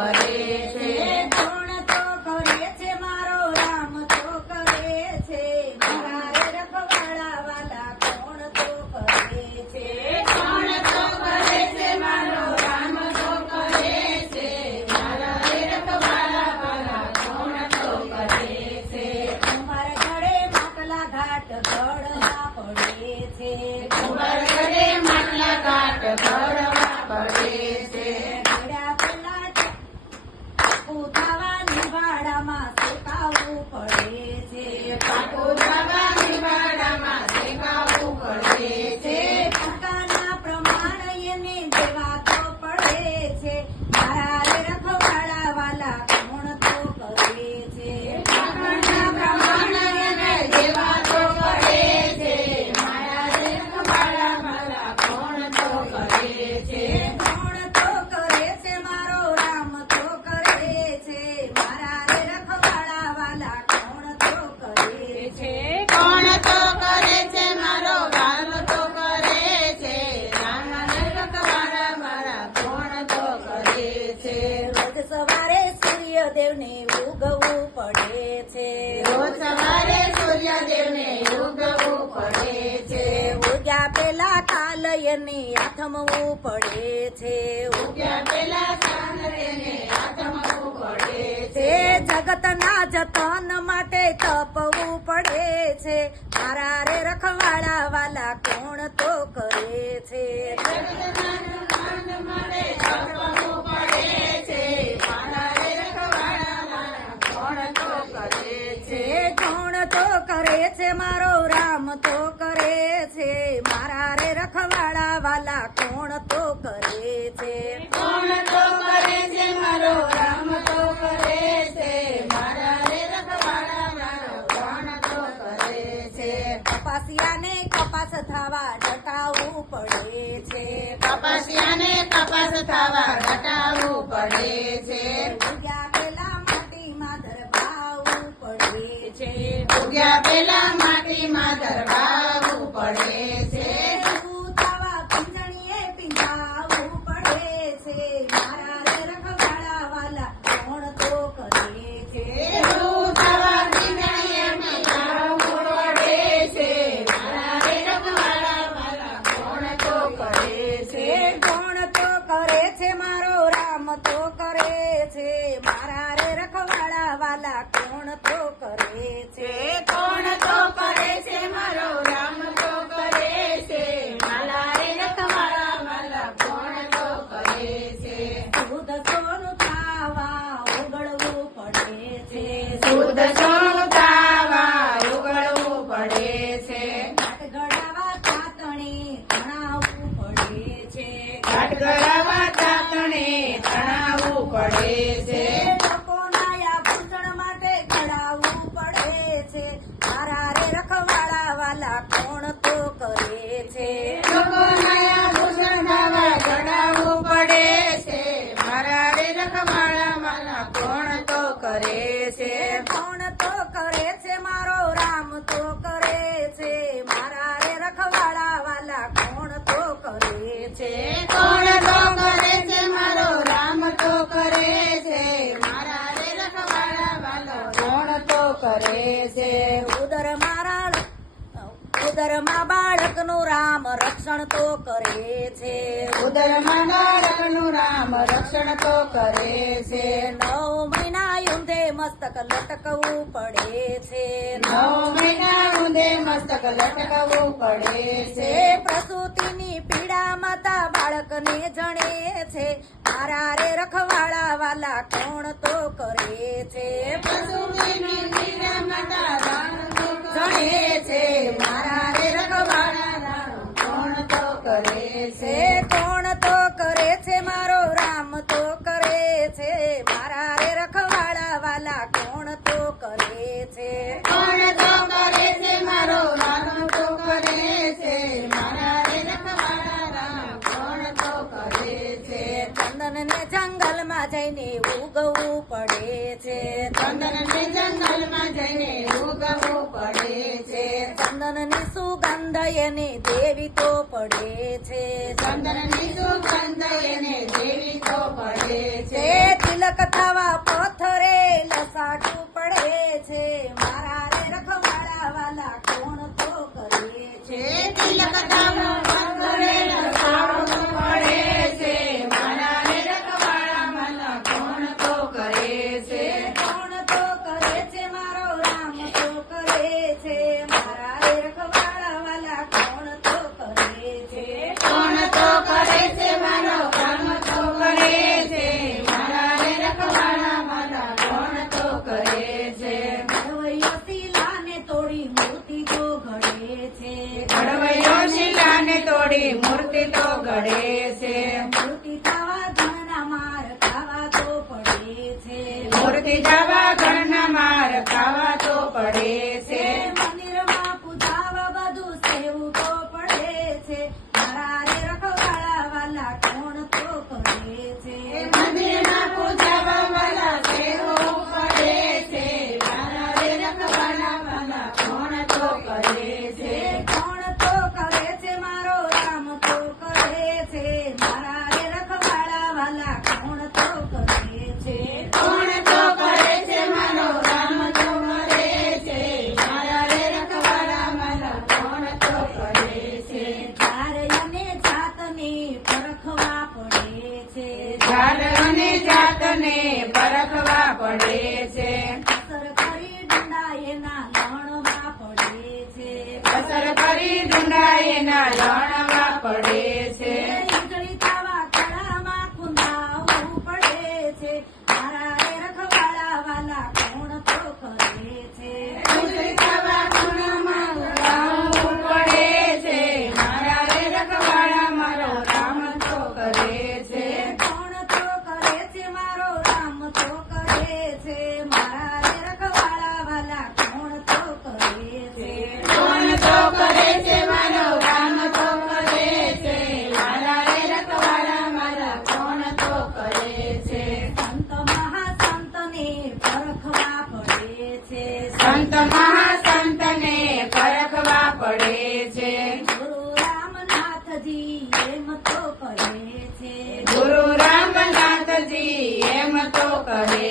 કરે છે. કોણ તો કરે છે મારો રામ તો કરે છે. મારા રે રખવાડા વાલા કોણ તો કરે છે. કોણ તો કરે છે મારો રામ તો કરે છે. મારા રે રખવાડા વાલા કોણ તો કરે છે. અમારા ઘરે માટલા ઘાટ ઘડવા પડે છે. કુંવર ઘરે માટલા ઘાટ ઘડવા પડે છે. ઘડ્યા પેલા પાકું થવાની વાડામાં શેકાવવું પડે છે. પાકું થવાની વાડામાં શેકાવવું પડે છે. કાકાના પ્રમાણ એને દેવા તો પડે છે. મારા રે રખવાડા વાલા કોણ તો કરે છે. કાકાના પ્રમાણ એને દેવા તો પડે છે. મારા રે રખવાડા વાલા કોણ તો કરે છે. કોણ તો કરે છે મારો રામ તો કરે છે. મારા રે રખવાડા વાલા કોણ તો કરે છે. કોણ તો કરે છે મારો રામ તો કરે છે. રામ રે રખવાડા વાળા કોણ તો કરે છે. રોજ સવારે સૂર્યદેવને ઉગવું પડે છે. રોજ સવારે સૂર્યદેવને ઉગવું પડે છે. ઉગ્યા પેલા કાલયને આથમવું પડે છે. ઉગ્યા પેલા કાન તેને આથમવું પડે તે છે. જગતના જતન માટે તપવું પડે છે. મારા રે રખવાડા વાલા કોણ તો કરે છે. જગતના જતન માટે તપવું પડે છે. મારા રે રખવાડા વાળા કોણ તો કરે છે. કોણ તો કરે છે મારો રામ તો કરે છે. મારા રે રખવાડા વાલા કોણ તો કરે છે. કોણ તો કરે છે મારો રામ તો કરે છે. મારા રે રખવાડા વાળો કોણ તો કરે છે. કપાસિયાને કપાસ થવા ડટાવવું પડે છે. કપાસિયાને કપાસ થવા ઘટાડવું પડે છે. ઉગ્યા પેલા માટીમાં ધરવાવું પડે છે. ઉગ્યા પેલા માટીમાં ધરવાવું પડે છે. ઊભું થવા પીંજણીએ પીંજાવવું પડે છે. મારા રે રખવાડા વાલા કોણ તો કરે છે. એવું થવા પીંજણીએ પીંજાવવું પડે છે. મારા રે રખવાડા વાળા કોણ તો કરે છે. કોણ તો કરે છે મારો રામ તો કરે છે. મારા રે રખવાડા વાલા કોણ તો કરે છે. કોણ તો કરે છે મારો રામ તો કરે છે. મારા રે રખવાડા વાળા કોણ તો કરે છે. શુદ્ધ સોનું ખાવા ઉગળવું પડે છે. શુદ્ધ સોનું તાવા ઉગળવું પડે છે. ઘાટ ગળાવા ચાતણી તણાવવું પડે છે. ઘાટ ગળાવા ચાતણે તણાવવું પડે છે. લોકોના આભૂષણ માટે ઘડાવવું પડે છે. મારા રે રખવાડા વાલા કોણ તો કરે છે. લોકોના આભૂષણ નવા ચડાવવું પડે છે. મારા રે રખવાડા વાળા કોણ તો કરે છે. કોણ તો કરે છે મારો રામ તો કરે છે. મારા રે રખવાડા વાલા કોણ તો કરે છે. કોણ તો કરે છે મારો રામ તો કરે છે. મારા રે રખવાડા વાળો કોણ તો કરે છે. ઉદરમાં બાળકનું રામ રક્ષણ તો કરે છે. ઉદરમાં બાળકનું રામ રક્ષણ તો કરે છે. 9 મહિના ઊંધે મસ્તક લટકવું પડે છે. 9 મહિના ઊંધે મસ્તક લટકવું પડે છે. પ્રસૂતિની પીડા માતા બાળકને જણે છે. મારા રે રખવાડા વાલા કોણ તો કરે છે. પ્રસૂતિની પીડા માતા જણે છે. મારા રે રખવાડા વાળો કોણ તો કરે છે. કોણ તો કરે છે મારો રામ તો કરે છે. મારા રે રખવાડા વાલા કોણ તો કરે છે. કોણ તો કરે છે મારો રામ તો કરે છે. મારા રે રખવાડા રામ કોણ તો કરે છે. ચંદન ને જંગલમાં જઈને ઉગવું પડે છે. ચંદનને જંગલમાં જઈને ઉગવું પડે છે. ચંદનની સુગંધ એને દેવી તો પડે છે. ચંદનની સુગંધ એને દેવી તો પડે છે. તિલક તિલક થવા પથરે લસાટું પડે છે મારા રે રખવાડા વાલા કોણ તો કરે છે તિલક થવા પથરે લસાટું પડે છે મારા રે રખવાડા વાલા કોણ તો કરે છે કોણ તો કરે છે મારો રામ તો કરે છે મારા રે રખવાડા વાલા કોણ તો કરે છે કોણ તો કરે છે મારો કામ તો કરે છે મારા રે રખવાડા વાલા કોણ તો કરે છે ઘડવૈયો શિલાને તોડી મૂર્તિ તો ઘડે છે ઘડવૈયો શિલાને તોડી મૂર્તિ તો ઘડે છે મૂર્તિ થવા ઘણા માર ખાવા તો પડે છે મૂર્તિ જવા ઘરના માર ખાવા તો પડે છે મંદિરમાં પૂજાવા બધું સેવું તો પડે છે મારા રે રખવાડા વાલા કોણ તો કરે છે મંદિરમાં પૂજાવા વાલા સેવો પડે છે મારા રે રખવાડા વાલા કોણ તો કરે છે કોણ તો કરે છે મારો રામ તો કરે છે મારા રે રખવાડા વાલા કોણ તો કરે છે કોણ તો કરે છે મારો રામ તો કરે છે મારા રે રખવાડા વાલા કોણ તો કરે છે ધાર અને જાતને પરખવા પડે છે ઝાડ અને જાતને પરખવા પડે છે અસર કરી ડુંડાયેના લણવા પડે છે અસર કરી ઢૂંઢાયેના લણવા પડે છે વીજળી થવા ખડામાં કુંદાવવું પડે છે મારા રે રખવાડા વાલા કોણ તો કરે છે વીજળી થવા ખૂણામાં ઉડાવવું પડે છે મારા રે રખવાડા મારો રામ તો કરે છે કોણ તો કરે છે મારો રામ તો કરે છે મારા રે રખવાડા વાલા કોણ તો કરે છે કોણ તો કરે છે મારો રામ તો કરે છે મારા રે રખવાડા મારા કોણ તો કરે છે સંત મહાસંતને પરખવા પડે છે સંત મહાસંતને પરખવા પડે છે ગુરુ રામનાથજી એમ તો કહે છે ગુરુ રામનાથજી એમ તો કહે